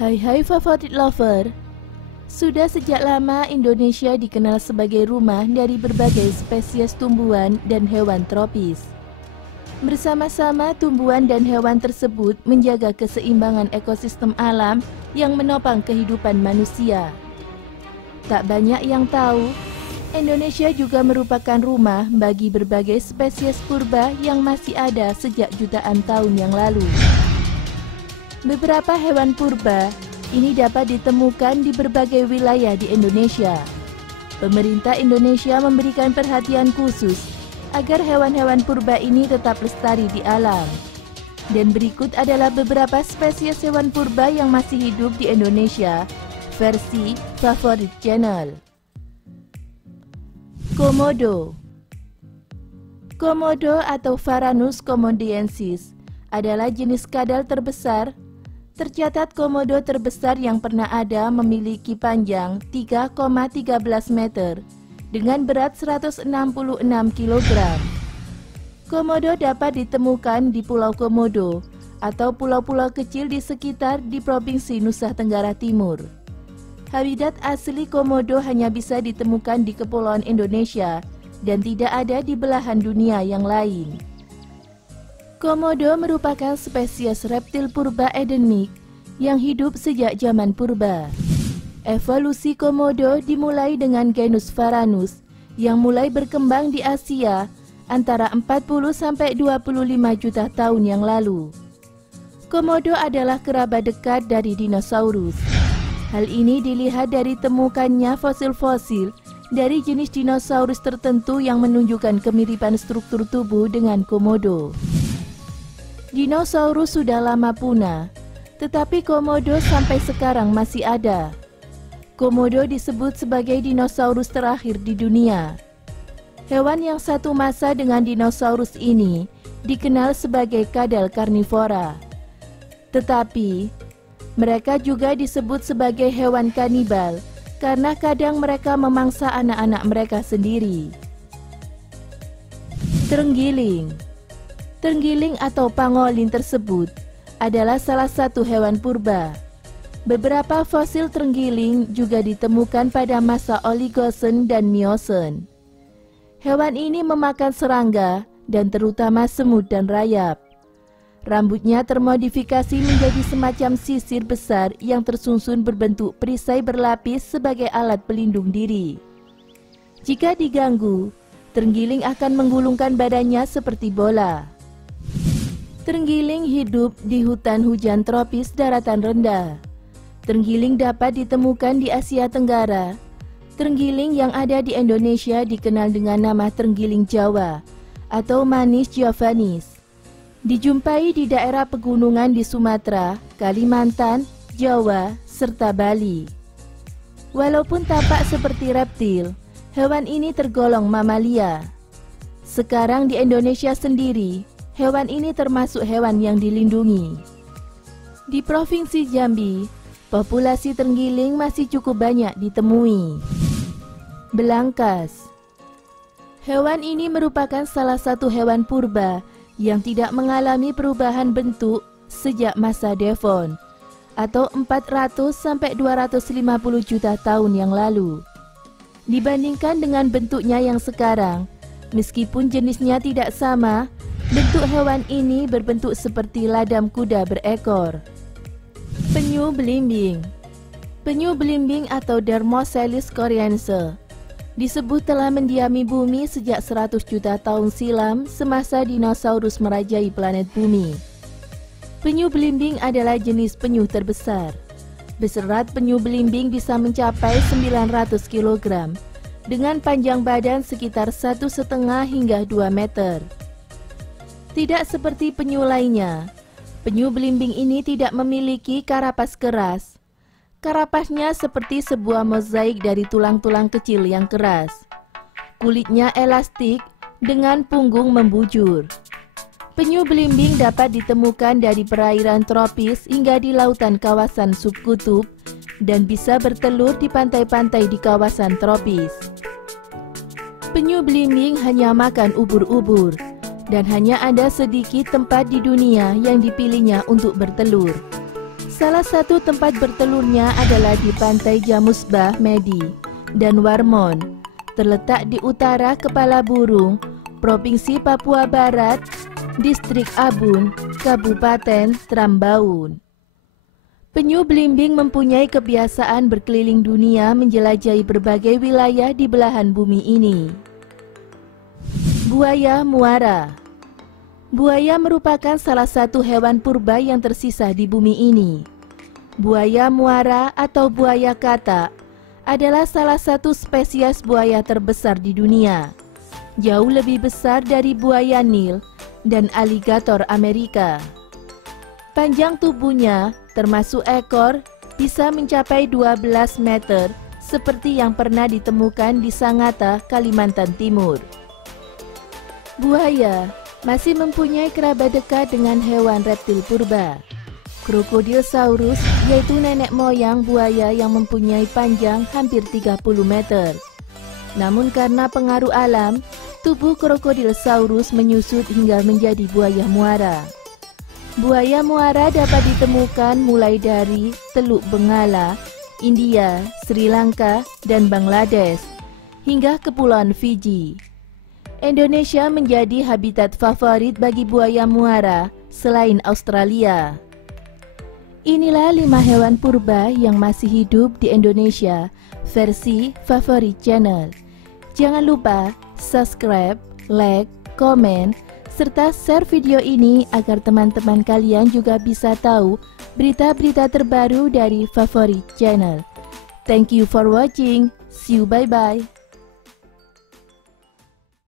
Hai favorit lover, sudah sejak lama Indonesia dikenal sebagai rumah dari berbagai spesies tumbuhan dan hewan tropis. Bersama-sama tumbuhan dan hewan tersebut menjaga keseimbangan ekosistem alam yang menopang kehidupan manusia. Tak banyak yang tahu, Indonesia juga merupakan rumah bagi berbagai spesies purba yang masih ada sejak jutaan tahun yang lalu. Beberapa hewan purba ini dapat ditemukan di berbagai wilayah di Indonesia. Pemerintah Indonesia memberikan perhatian khusus agar hewan-hewan purba ini tetap lestari di alam. Dan berikut adalah beberapa spesies hewan purba yang masih hidup di Indonesia, versi favorit channel. Komodo. Komodo atau Varanus komodiensis adalah jenis kadal terbesar. Tercatat komodo terbesar yang pernah ada memiliki panjang 3,13 meter dengan berat 166 kg. Komodo dapat ditemukan di Pulau Komodo atau pulau-pulau kecil di sekitar di Provinsi Nusa Tenggara Timur. Habitat asli komodo hanya bisa ditemukan di Kepulauan Indonesia dan tidak ada di belahan dunia yang lain. Komodo merupakan spesies reptil purba endemik yang hidup sejak zaman purba. Evolusi komodo dimulai dengan genus Varanus yang mulai berkembang di Asia antara 40–25 juta tahun yang lalu. Komodo adalah kerabat dekat dari dinosaurus. Hal ini dilihat dari temukannya fosil-fosil dari jenis dinosaurus tertentu yang menunjukkan kemiripan struktur tubuh dengan komodo. Dinosaurus sudah lama punah, tetapi komodo sampai sekarang masih ada. Komodo disebut sebagai dinosaurus terakhir di dunia. Hewan yang satu masa dengan dinosaurus ini dikenal sebagai kadal karnivora. Tetapi, mereka juga disebut sebagai hewan kanibal karena kadang mereka memangsa anak-anak mereka sendiri. Terenggiling. Terenggiling atau pangolin tersebut adalah salah satu hewan purba. Beberapa fosil terenggiling juga ditemukan pada masa Oligosen dan Miosen. Hewan ini memakan serangga dan terutama semut dan rayap. Rambutnya termodifikasi menjadi semacam sisir besar yang tersusun berbentuk perisai berlapis sebagai alat pelindung diri. Jika diganggu, terenggiling akan menggulungkan badannya seperti bola. Terenggiling hidup di hutan hujan tropis daratan rendah. Terenggiling dapat ditemukan di Asia Tenggara. Terenggiling yang ada di Indonesia dikenal dengan nama terenggiling Jawa atau Manis javanis. Dijumpai di daerah pegunungan di Sumatera, Kalimantan, Jawa, serta Bali. Walaupun tampak seperti reptil, hewan ini tergolong mamalia. Sekarang di Indonesia sendiri, hewan ini termasuk hewan yang dilindungi. Di Provinsi Jambi, populasi terenggiling masih cukup banyak ditemui. Belangkas. Hewan ini merupakan salah satu hewan purba yang tidak mengalami perubahan bentuk sejak masa Devon atau 400–250 juta tahun yang lalu. Dibandingkan dengan bentuknya yang sekarang, meskipun jenisnya tidak sama, bentuk hewan ini berbentuk seperti ladam kuda berekor. Penyu belimbing. Penyu belimbing atau Dermocelis coryeense disebut telah mendiami bumi sejak 100 juta tahun silam semasa dinosaurus merajai planet bumi. Penyu belimbing adalah jenis penyu terbesar. Beserat penyu belimbing bisa mencapai 900 kg dengan panjang badan sekitar 1,5 hingga 2 meter. Tidak seperti penyu lainnya, penyu belimbing ini tidak memiliki karapas keras. Karapasnya seperti sebuah mozaik dari tulang-tulang kecil yang keras. Kulitnya elastik dengan punggung membujur. Penyu belimbing dapat ditemukan dari perairan tropis hingga di lautan kawasan subkutub dan bisa bertelur di pantai-pantai di kawasan tropis. Penyu belimbing hanya makan ubur-ubur dan hanya ada sedikit tempat di dunia yang dipilihnya untuk bertelur. Salah satu tempat bertelurnya adalah di Pantai Jamusbah Medi dan Warmon, terletak di utara Kepala Burung, Provinsi Papua Barat, Distrik Abun, Kabupaten Trambaun. Penyu belimbing mempunyai kebiasaan berkeliling dunia menjelajahi berbagai wilayah di belahan bumi ini. Buaya muara. Buaya merupakan salah satu hewan purba yang tersisa di bumi ini. Buaya muara atau buaya katak adalah salah satu spesies buaya terbesar di dunia, jauh lebih besar dari buaya Nil dan aligator Amerika. Panjang tubuhnya, termasuk ekor, bisa mencapai 12 meter, seperti yang pernah ditemukan di Sangatta, Kalimantan Timur. Buaya masih mempunyai kerabat dekat dengan hewan reptil purba. Krokodilsaurus, yaitu nenek moyang buaya yang mempunyai panjang hampir 30 meter. Namun karena pengaruh alam, tubuh Krokodilsaurus menyusut hingga menjadi buaya muara. Buaya muara dapat ditemukan mulai dari Teluk Bengala, India, Sri Lanka, dan Bangladesh, hingga Kepulauan Fiji. Indonesia menjadi habitat favorit bagi buaya muara selain Australia. Inilah 5 hewan purba yang masih hidup di Indonesia versi Favorit Channel. Jangan lupa subscribe, like, komen, serta share video ini agar teman-teman kalian juga bisa tahu berita-berita terbaru dari Favorit Channel. Thank you for watching. See you, bye-bye.